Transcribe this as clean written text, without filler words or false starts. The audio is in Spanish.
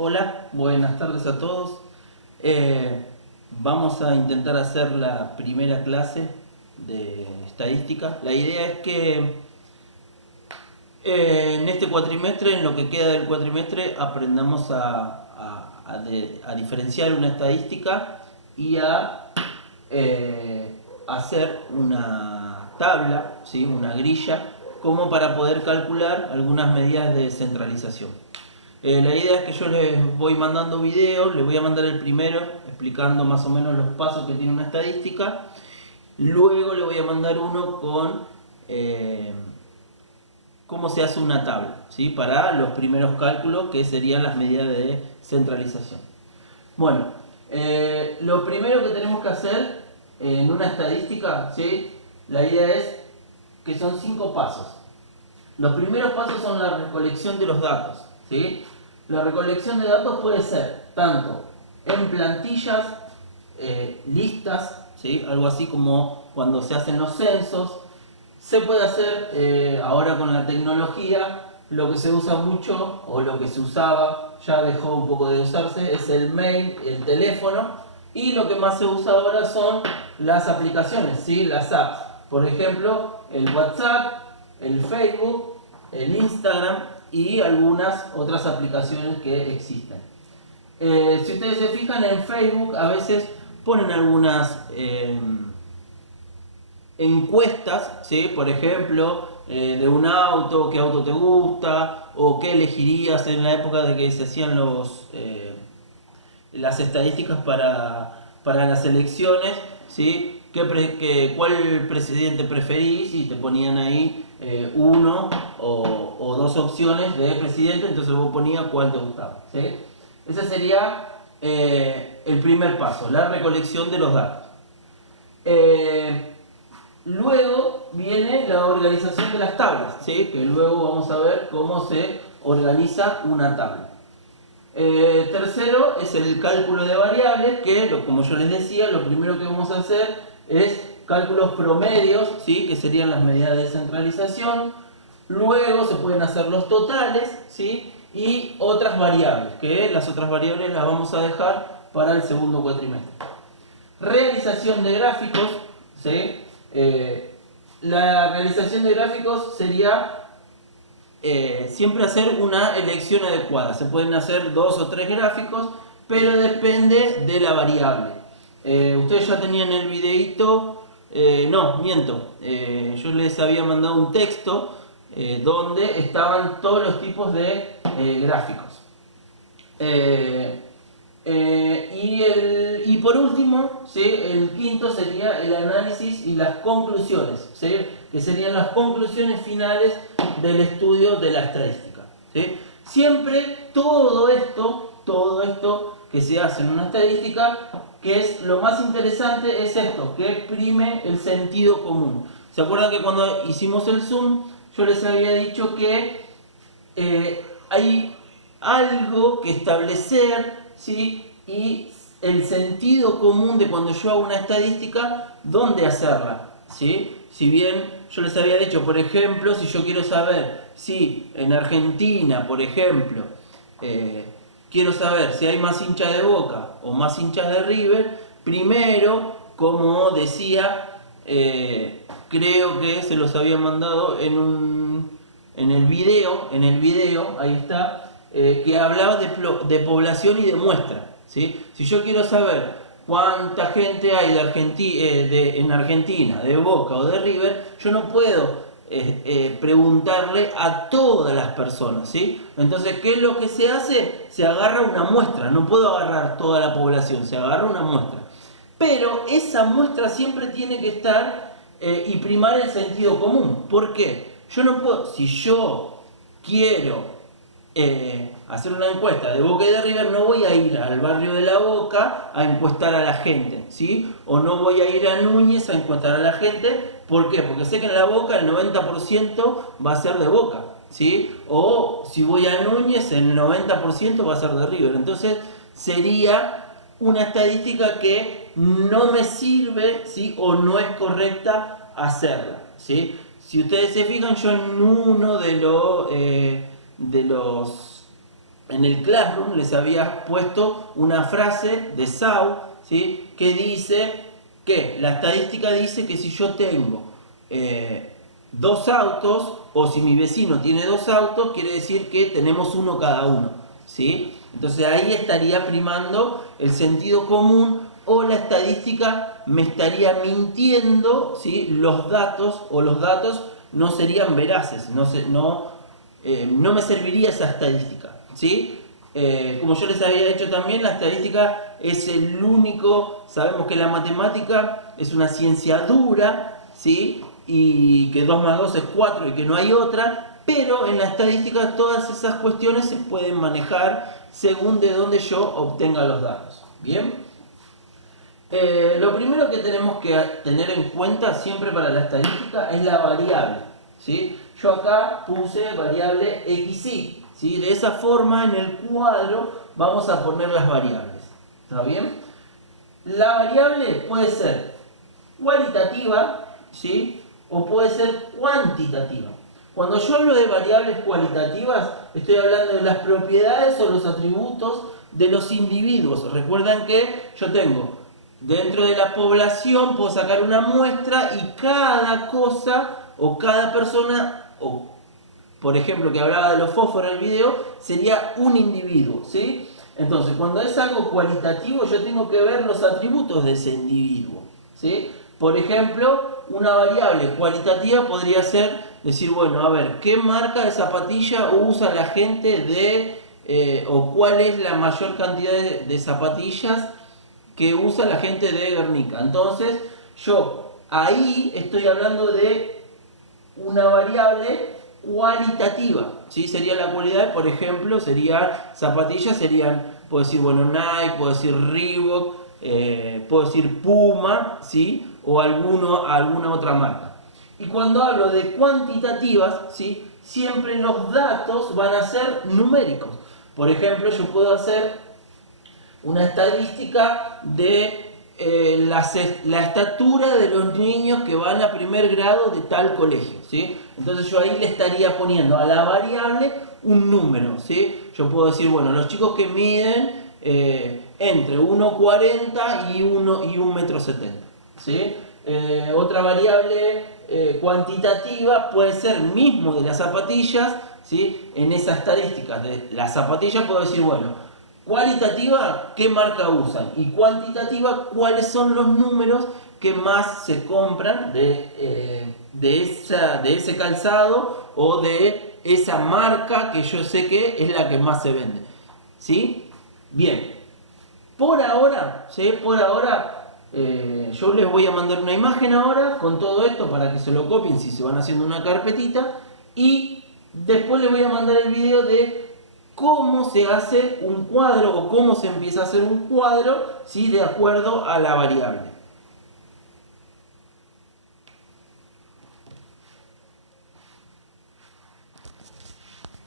Hola, buenas tardes a todos. Vamos a intentar hacer la primera clase de estadística. La idea es que en este cuatrimestre, en lo que queda del cuatrimestre, aprendamos a diferenciar una estadística y a hacer una tabla, ¿sí? Una grilla, como para poder calcular algunas medidas de centralización. La idea es que yo les voy mandando videos, les voy a mandar el primero explicando más o menos los pasos que tiene una estadística. Luego le voy a mandar uno con cómo se hace una tabla, ¿sí? Para los primeros cálculos que serían las medidas de centralización. Bueno, lo primero que tenemos que hacer en una estadística, ¿sí? La idea es que son 5 pasos. Los primeros pasos son la recolección de los datos, ¿sí? La recolección de datos puede ser tanto en plantillas, listas, ¿sí? Algo así como cuando se hacen los censos. Se puede hacer ahora con la tecnología, lo que se usa mucho o lo que se usaba, ya dejó un poco de usarse, es el mail, el teléfono, y lo que más se usa ahora son las aplicaciones, ¿sí? Las apps. Por ejemplo, el WhatsApp, el Facebook, el Instagram y algunas otras aplicaciones que existen. Si ustedes se fijan en Facebook, a veces ponen algunas encuestas, ¿sí? Por ejemplo, de un auto, qué auto te gusta, o qué elegirías en la época de que se hacían las estadísticas para las elecciones, ¿sí? ¿Cuál presidente preferís? Y te ponían ahí uno o dos opciones de presidente, entonces vos ponías cuál te gustaba, ¿sí? Ese sería el primer paso, la recolección de los datos. Luego viene la organización de las tablas, ¿sí? Que luego vamos a ver cómo se organiza una tabla. Tercero es el cálculo de variables, que como yo les decía, lo primero que vamos a hacer es cálculos promedios, ¿sí? Que serían las medidas de centralización. Luego se pueden hacer los totales, ¿sí? Y otras variables, que las otras variables las vamos a dejar para el segundo cuatrimestre. Realización de gráficos, ¿sí? La realización de gráficos sería siempre hacer una elección adecuada. Se pueden hacer 2 o 3 gráficos, pero depende de la variable. Ustedes ya tenían el videito, no, miento, yo les había mandado un texto donde estaban todos los tipos de gráficos. Y por último, ¿sí? El quinto sería el análisis y las conclusiones, ¿sí? Que serían las conclusiones finales del estudio de la estadística, ¿sí? Siempre todo esto que se hace en una estadística, que es lo más interesante, es esto, que prime el sentido común. ¿Se acuerdan que cuando hicimos el Zoom, yo les había dicho que hay algo que establecer, ¿sí? Y el sentido común de cuando yo hago una estadística, ¿dónde hacerla? ¿Sí? Si bien yo les había dicho, por ejemplo, si yo quiero saber si en Argentina, por ejemplo, quiero saber si hay más hinchas de Boca o más hinchas de River, primero, como decía, creo que se los había mandado en el video, ahí está, que hablaba de población y de muestra, ¿sí? Si yo quiero saber cuánta gente hay en Argentina, de Boca o de River, yo no puedo preguntarle a todas las personas, ¿sí? Entonces, ¿qué es lo que se hace? Se agarra una muestra, no puedo agarrar toda la población, se agarra una muestra. Pero esa muestra siempre tiene que estar y primar el sentido común. ¿Por qué? Yo no puedo, si yo quiero hacer una encuesta de Boca y de River, no voy a ir al barrio de La Boca a encuestar a la gente, ¿sí? O no voy a ir a Núñez a encuestar a la gente. ¿Por qué? Porque sé que en La Boca el 90% va a ser de Boca, ¿sí? O si voy a Núñez el 90% va a ser de River. Entonces sería una estadística que no me sirve, ¿sí? O no es correcta hacerla, ¿sí? Si ustedes se fijan, yo en uno de los en el Classroom les había puesto una frase de Sau, ¿sí? Que dice que la estadística dice que si yo tengo 2 autos, o si mi vecino tiene 2 autos, quiere decir que tenemos uno cada uno, ¿sí? Entonces ahí estaría primando el sentido común, o la estadística me estaría mintiendo, ¿sí? Los datos no serían veraces, no me serviría esa estadística, ¿sí? Como yo les había dicho también, la estadística es el único, sabemos que la matemática es una ciencia dura, ¿sí? Y que 2 más 2 es 4 y que no hay otra, pero en la estadística todas esas cuestiones se pueden manejar según de dónde yo obtenga los datos. ¿Bien? Lo primero que tenemos que tener en cuenta siempre para la estadística es la variable, ¿sí? Yo acá puse variable xy, ¿sí? De esa forma en el cuadro vamos a poner las variables. ¿Está bien? La variable puede ser cualitativa, ¿sí? O puede ser cuantitativa. Cuando yo hablo de variables cualitativas, estoy hablando de las propiedades o los atributos de los individuos. Recuerden que yo tengo dentro de la población, puedo sacar una muestra y cada cosa o cada persona, o por ejemplo que hablaba de los fósforos en el video, sería un individuo, ¿sí? Entonces, cuando es algo cualitativo, yo tengo que ver los atributos de ese individuo, ¿sí? Por ejemplo, una variable cualitativa podría ser decir, bueno, a ver, ¿qué marca de zapatilla usa la gente o cuál es la mayor cantidad de zapatillas que usa la gente de Guernica? Entonces, yo ahí estoy hablando de una variable cualitativa, ¿sí? Sería la cualidad, por ejemplo, zapatillas puedo decir, bueno, Nike, puedo decir Reebok, puedo decir Puma, ¿sí? O alguna otra marca. Y cuando hablo de cuantitativas, ¿sí? Siempre los datos van a ser numéricos. Por ejemplo, yo puedo hacer una estadística de la estatura de los niños que van a primer grado de tal colegio, ¿sí? Entonces yo ahí le estaría poniendo a la variable un número, ¿sí? Yo puedo decir, bueno, los chicos que miden entre 1,40 y 1,70 m, ¿sí? Otra variable cuantitativa puede ser mismo de las zapatillas, ¿sí? En esa estadística de las zapatillas puedo decir, bueno, cualitativa, ¿qué marca usan? Y cuantitativa, ¿cuáles son los números que más se compran de ese calzado o de esa marca que yo sé que es la que más se vende? ¿Sí? Bien. Por ahora, ¿sí? Yo les voy a mandar una imagen ahora con todo esto para que se lo copien si se van haciendo una carpetita, y después les voy a mandar el video de cómo se hace un cuadro o cómo se empieza a hacer un cuadro, ¿sí? De acuerdo a la variable.